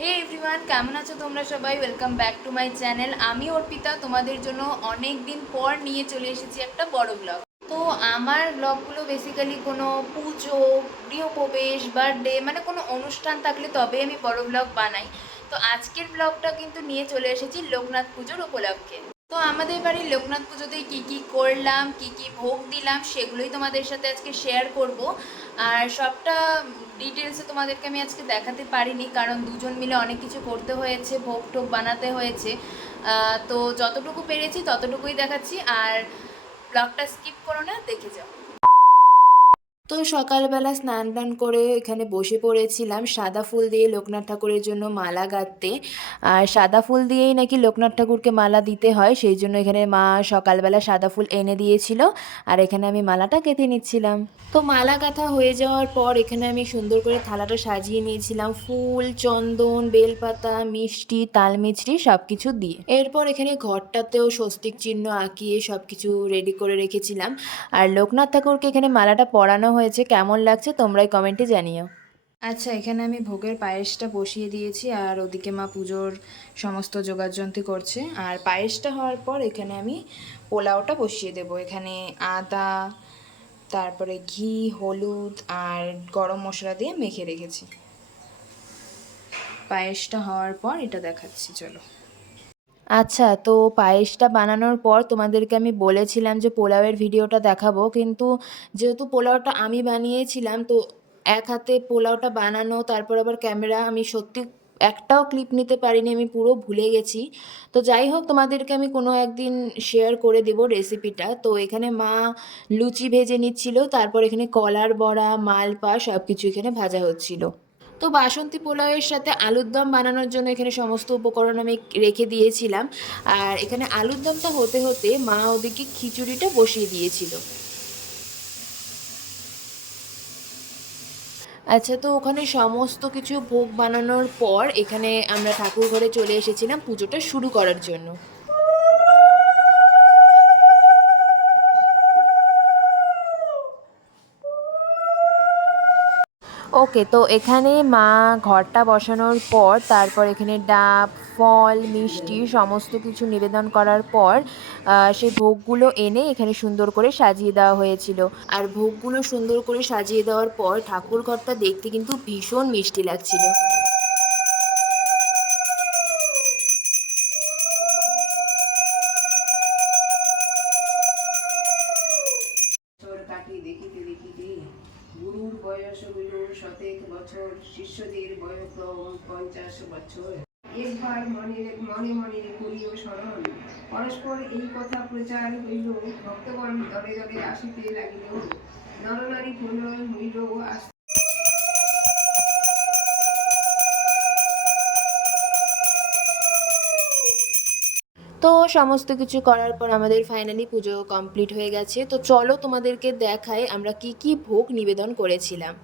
হে everyone, কেমন আছো তোমরা সবাই? Welcome back to my channel. আমি অর্পিতা তোমাদের জন্য অনেক দিন পর নিয়ে চলে এসেছি একটা বড় ব্লগ। তো আমার ব্লগগুলো বেসিক্যালি কোনো পুজো, গৃহপ্রবেশ, বার্থডে মানে কোনো অনুষ্ঠান থাকলে তবে আমি বড় ব্লগ বানাই। তো আজকের ব্লগটা কিন্তু নিয়ে চলে এসেছি লোকনাথ পুজোর উপলক্ষে। তো আমাদের বাড়ির লোকনাথ পুজোতে কি কি করলাম, কি কি ভোগ দিলাম, সেগুলোই তোমাদের সাথে আজকে শেয়ার করব। আর সবটা ডিটেলসে তোমাদেরকে আমি আজকে দেখাতে পারিনি, কারণ দুজন মিলে অনেক কিছু করতে হয়েছে, ভোগ টোগ বানাতে হয়েছে। তো যতটুকু পেরেছি ততটুকুই দেখাচ্ছি। আর ব্লগটা স্কিপ করো না, দেখে যাও। তো সকালবেলা স্নান টান করে এখানে বসে পড়েছিলাম সাদা ফুল দিয়ে লোকনাথ ঠাকুরের জন্য মালা গাঁথতে। আর সাদা ফুল দিয়েই নাকি লোকনাথ ঠাকুরকে মালা দিতে হয়, সেই জন্য এখানে মা সকালবেলা সাদা ফুল এনে দিয়েছিল। আর এখানে আমি মালাটা গেঁথে নিচ্ছিলাম। তো মালা গাঁথা হয়ে যাওয়ার পর এখানে আমি সুন্দর করে থালাটা সাজিয়ে নিয়েছিলাম ফুল, চন্দন, বেলপাতা, মিষ্টি, তালমিছরি সব কিছু দিয়ে। এরপর এখানে ঘরটাতেও স্বস্তিক চিহ্ন আঁকিয়ে সব কিছু রেডি করে রেখেছিলাম। আর লোকনাথ ঠাকুরকে এখানে মালাটা পরানো হয়েছে, কেমন লাগছে তোমরাই কমেন্টে জানিও। আচ্ছা, এখানে আমি ভোগের পায়েসটা বসিয়ে দিয়েছি, আর ওদিকে মা পুজোর সমস্ত যোগাযন্ত্রী করছে। আর পায়েসটা হওয়ার পর এখানে আমি পোলাওটা বসিয়ে দেব। এখানে আদা, তারপরে ঘি, হলুদ আর গরম মশলা দিয়ে মেখে রেখেছি। পায়েসটা হওয়ার পর এটা দেখাচ্ছি, চলো। আচ্ছা, তো পায়েসটা বানানোর পর তোমাদেরকে আমি বলেছিলাম যে পোলাওয়ের ভিডিওটা দেখাবো, কিন্তু যেহেতু পোলাওটা আমি বানিয়েছিলাম, তো এক হাতে পোলাওটা বানানো, তারপর আবার ক্যামেরা, আমি সত্যি একটাও ক্লিপ নিতে পারিনি, আমি পুরো ভুলে গেছি। তো যাই হোক, তোমাদেরকে আমি কোনো একদিন শেয়ার করে দেবো রেসিপিটা। তো এখানে মা লুচি ভেজে নিচ্ছিল, তারপর এখানে কলার বড়া, মালপা সব কিছু এখানে ভাজা হচ্ছিল। তো বাসন্তী পোলাওয়ের সাথে আলুর দম বানানোর জন্য এখানে সমস্ত উপকরণ আমি রেখে দিয়েছিলাম। আর এখানে আলুর দমটা হতে হতে মা ওদিকে খিচুড়িটা বসিয়ে দিয়েছিল। আচ্ছা, তো ওখানে সমস্ত কিছু ভোগ বানানোর পর এখানে আমরা ঠাকুর ঘরে চলে এসেছিলাম পুজোটা শুরু করার জন্য। ওকে, তো এখানে মা ঘরটা বসানোর পর তারপর এখানে ডাব, ফল, মিষ্টি সমস্ত কিছু নিবেদন করার পর সেই ভোগগুলো এনে এখানে সুন্দর করে সাজিয়ে দেওয়া হয়েছিল। আর ভোগগুলো সুন্দর করে সাজিয়ে দেওয়ার পর ঠাকুর ঘরটা দেখতে কিন্তু ভীষণ মিষ্টি লাগছিল। বছর কাটি দেখিতে দেখিতে গুরুর বয়স হইল ১৭ বছর, শিষ্যদের বয়স ৫০ বছর। একবার মনে মনে মনে করিও স্মরণ, পরস্পর এই কথা প্রচার হইল, ভক্তগণ দলে দলে আসিতে লাগিল, নরনারী পুনর হইল আস্তে। তো সমস্ত কিছু করার পর আমাদের ফাইনালি পুজো কমপ্লিট হয়ে গেছে। তো চলো তোমাদেরকে দেখাই আমরা কি কি ভোগ নিবেদন করেছিলাম।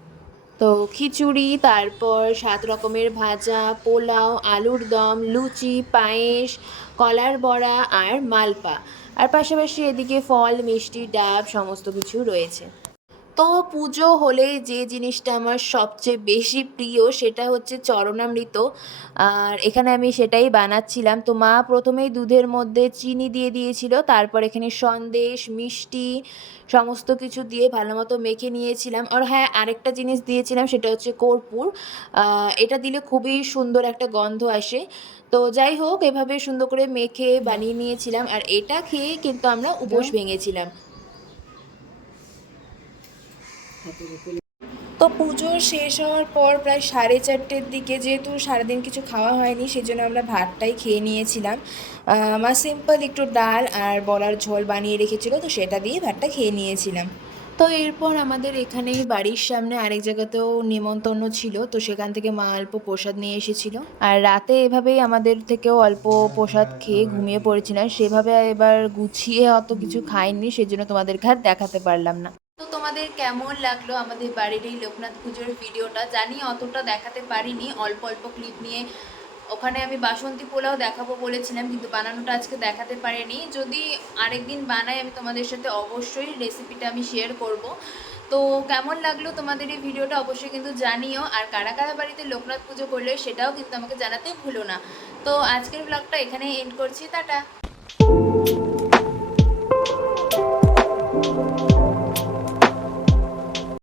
তো খিচুড়ি, তারপর ৭ রকমের ভাজা, পোলাও, আলুর দম, লুচি, পায়েস, কলার বড়া আর মালপা। আর পাশাপাশি এদিকে ফল, মিষ্টি, ডাব সমস্ত কিছু রয়েছে। তো পুজো হলেই যে জিনিসটা আমার সবচেয়ে বেশি প্রিয় সেটা হচ্ছে চরণামৃত। আর এখানে আমি সেটাই বানাচ্ছিলাম। তো মা প্রথমেই দুধের মধ্যে চিনি দিয়ে দিয়েছিল, তারপর এখানে সন্দেশ, মিষ্টি সমস্ত কিছু দিয়ে ভালো মতো মেখে নিয়েছিলাম। আর হ্যাঁ, আরেকটা জিনিস দিয়েছিলাম, সেটা হচ্ছে কর্পূর। এটা দিলে খুবই সুন্দর একটা গন্ধ আসে। তো যাই হোক, এভাবে সুন্দর করে মেখে বানিয়ে নিয়েছিলাম, আর এটা খেয়ে কিন্তু আমরা উপোস ভেঙেছিলাম। তো পুজো শেষ হওয়ার পর প্রায় 4:30-র দিকে, যেহেতু সারাদিন কিছু খাওয়া হয়নি সেজন্য আমরা ভাতটাই খেয়ে নিয়েছিলাম। মা সিম্পল একটু ডাল আর বড়ার ঝোল বানিয়ে রেখেছিল, তো সেটা দিয়ে ভাতটা খেয়ে নিয়েছিলাম। তো এরপর আমাদের এখানেই বাড়ির সামনে আরেক জায়গাতেও নেমন্তন্ন ছিল, তো সেখান থেকে মা অল্প প্রসাদ নিয়ে এসেছিল। আর রাতে এভাবেই আমাদের থেকেও অল্প প্রসাদ খেয়ে ঘুমিয়ে পড়েছিলাম। সেভাবে এবার গুছিয়ে অত কিছু খাইনি, সেজন্য তোমাদেরকে আর দেখাতে পারলাম না। তো তোমাদের কেমন লাগলো আমাদের বাড়ির এই লোকনাথ পুজোর ভিডিওটা? জানি অতটা দেখাতে পারিনি, অল্প অল্প ক্লিপ নিয়ে ওখানে আমি বাসন্তী পোলাও দেখাবো বলেছিলাম, কিন্তু বানানোটা আজকে দেখাতে পারিনি। যদি আরেকদিন বানাই আমি তোমাদের সাথে অবশ্যই রেসিপিটা আমি শেয়ার করব। তো কেমন লাগলো তোমাদের এই ভিডিওটা অবশ্যই কিন্তু জানিও, আর কারা কারা বাড়িতে লোকনাথ পুজো করলে সেটাও কিন্তু আমাকে জানাতে ভুলো না। তো আজকের ব্লগটা এখানে এন্ড করছি, টাটা।